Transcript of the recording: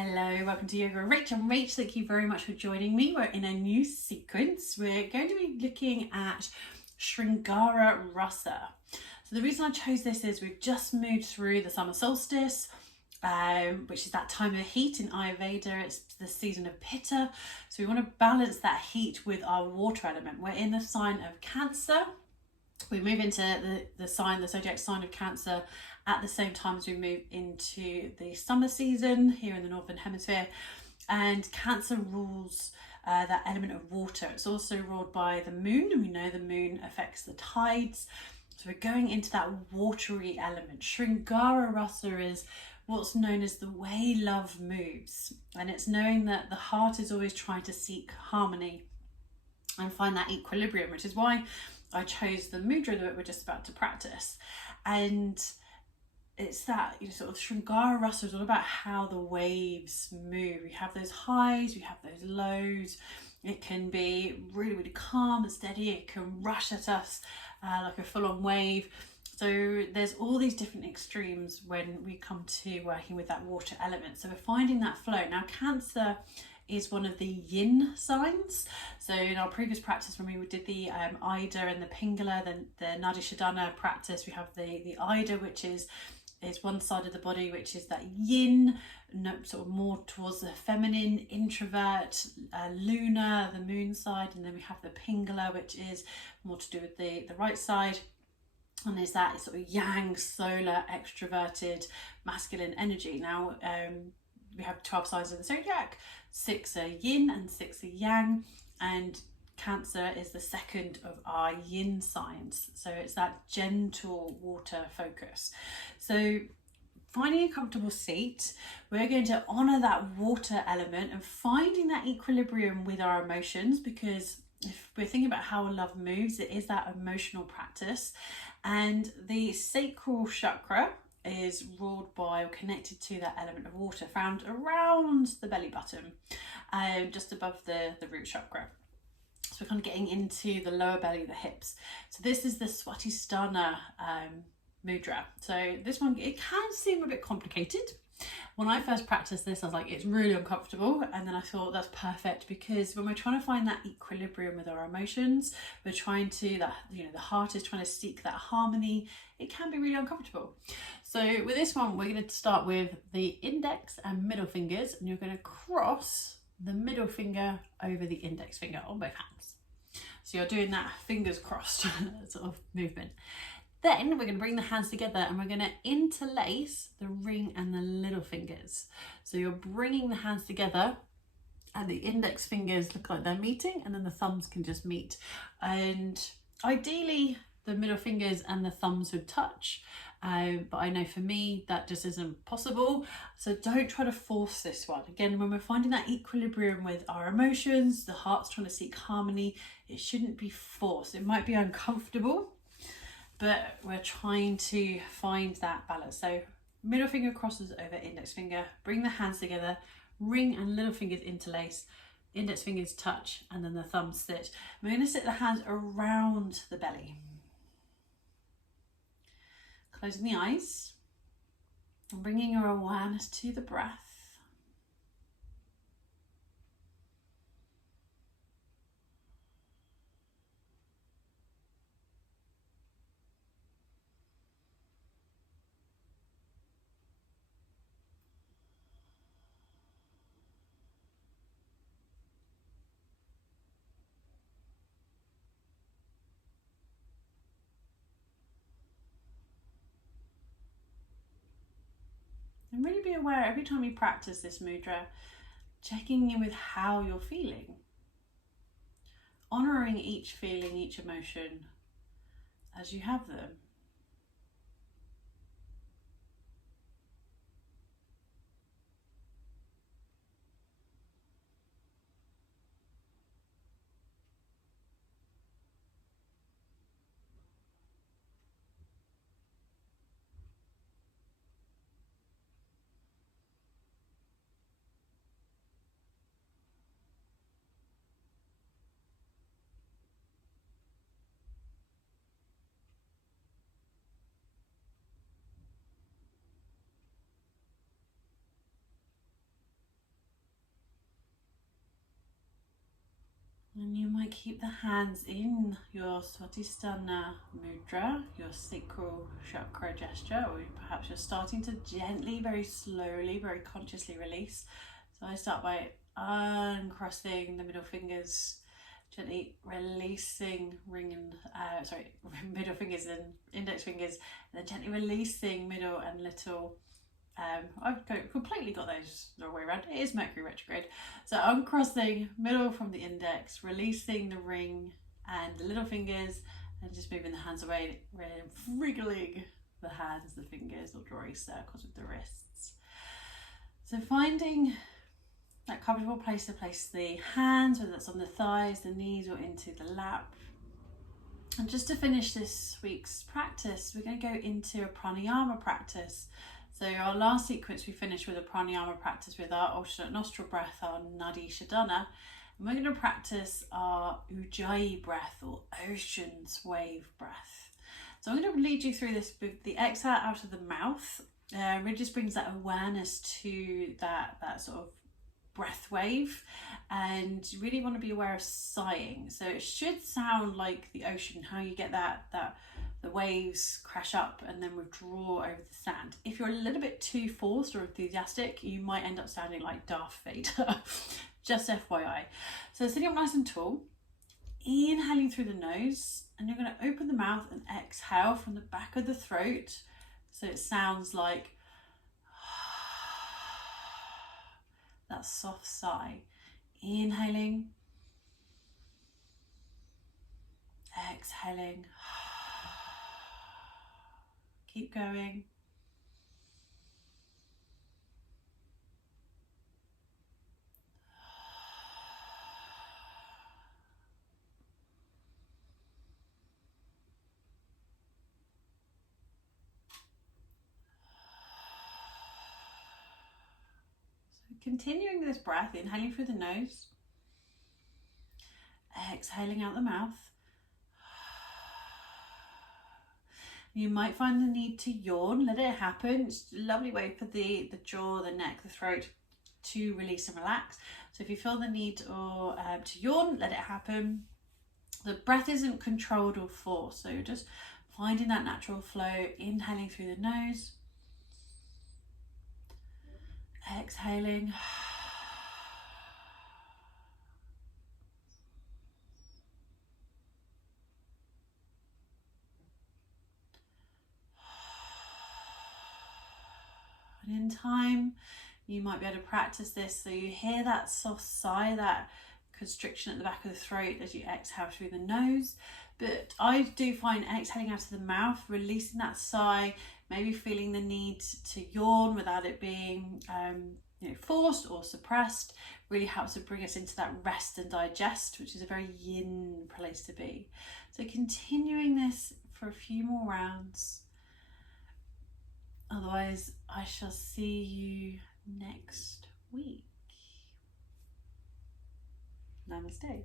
Hello, welcome to Yoga with Rach. I'm Rach, thank you very much for joining me. We're in a new sequence. We're going to be looking at Sringara Rasa. So the reason I chose this is we've just moved through the summer solstice, which is that time of heat in Ayurveda. It's the season of Pitta. So we want to balance that heat with our water element. We're in the sign of Cancer. We move into the zodiac sign of Cancer at the same time as we move into the summer season here in the Northern Hemisphere. And Cancer rules that element of water. It's also ruled by the moon, and we know the moon affects the tides. So we're going into that watery element. Sringara Rasa is what's known as the way love moves. And it's knowing that the heart is always trying to seek harmony and find that equilibrium, which is why I chose the mudra that we're just about to practice. And it's that, sort of Sringara Rasa is all about how the waves move. We have those highs, we have those lows. It can be really, really calm and steady. It can rush at us like a full-on wave. So there's all these different extremes when we come to working with that water element. So we're finding that flow. Now, Cancer is one of the yin signs. So in our previous practice, when we did the Ida and the Pingala, then the Nadi Shodhana practice, we have the Ida, which is one side of the body, which is that yin, sort of more towards the feminine, introvert, lunar, the moon side, and then we have the Pingala, which is more to do with the right side. And there's that sort of yang, solar, extroverted, masculine energy. Now, we have 12 signs of the zodiac, 6 are yin and 6 are yang, and Cancer is the second of our yin signs. So it's that gentle water focus. So finding a comfortable seat, we're going to honor that water element and finding that equilibrium with our emotions, because if we're thinking about how love moves, it is that emotional practice. And the sacral chakra is ruled by or connected to that element of water, found around the belly button, just above the root chakra. So we're kind of getting into the lower belly, the hips. So this is the Swadhisthana Mudra. So this one, it can seem a bit complicated. When I first practiced this, I was like, it's really uncomfortable. And then I thought that's perfect, because when we're trying to find that equilibrium with our emotions, we're trying to, the heart is trying to seek that harmony. It can be really uncomfortable. So with this one, we're going to start with the index and middle fingers, and you're going to cross the middle finger over the index finger on both hands. So you're doing that fingers crossed sort of movement. Then we're going to bring the hands together and we're going to interlace the ring and the little fingers. So you're bringing the hands together and the index fingers look like they're meeting, and then the thumbs can just meet. And ideally the middle fingers and the thumbs would touch. But I know for me that just isn't possible. So don't try to force this one. Again, when we're finding that equilibrium with our emotions, the heart's trying to seek harmony, it shouldn't be forced. It might be uncomfortable, but we're trying to find that balance. So middle finger crosses over index finger, bring the hands together, ring and little fingers interlace, index fingers touch, and then the thumbs sit. We're going to sit the hands around the belly. Closing the eyes and bringing your awareness to the breath. And really be aware every time you practice this mudra, checking in with how you're feeling. Honouring each feeling, each emotion as you have them. And you might keep the hands in your Swadhisthana Mudra, your sacral chakra gesture, or perhaps you're starting to gently, very slowly, very consciously release. So I start by uncrossing the middle fingers, gently releasing middle fingers and index fingers, and then gently releasing middle and little. I've completely got those the way around. It is Mercury retrograde. So uncrossing middle from the index, releasing the ring and the little fingers, and just moving the hands away, wriggling the hands, the fingers, or drawing circles with the wrists. So finding that comfortable place to place the hands, whether that's on the thighs, the knees, or into the lap. And just to finish this week's practice, we're going to go into a pranayama practice. So our last sequence, we finished with a pranayama practice with our alternate nostril breath, our Nadi Shodhana. And we're going to practice our Ujjayi breath, or ocean's wave breath. So I'm going to lead you through this with the exhale out of the mouth. Really just brings that awareness to that sort of breath wave, and you really want to be aware of sighing. So it should sound like the ocean, how you get that the waves crash up and then withdraw over the sand. If you're a little bit too forced or enthusiastic, you might end up sounding like Darth Vader. Just FYI. So sitting up nice and tall, inhaling through the nose, and you're going to open the mouth and exhale from the back of the throat, so it sounds like that soft sigh. Inhaling, exhaling. Keep going. So continuing this breath, inhaling through the nose, exhaling out the mouth. You might find the need to yawn. Let it happen. It's a lovely way for the jaw, the neck, the throat to release and relax. So if you feel the need to yawn, let it happen. The breath isn't controlled or forced, so you're just finding that natural flow, inhaling through the nose, exhaling. And in time, you might be able to practice this so you hear that soft sigh, that constriction at the back of the throat as you exhale through the nose. But I do find exhaling out of the mouth, releasing that sigh, maybe feeling the need to yawn without it being forced or suppressed, really helps to bring us into that rest and digest, which is a very yin place to be. So continuing this for a few more rounds. Otherwise, I shall see you next week. Namaste.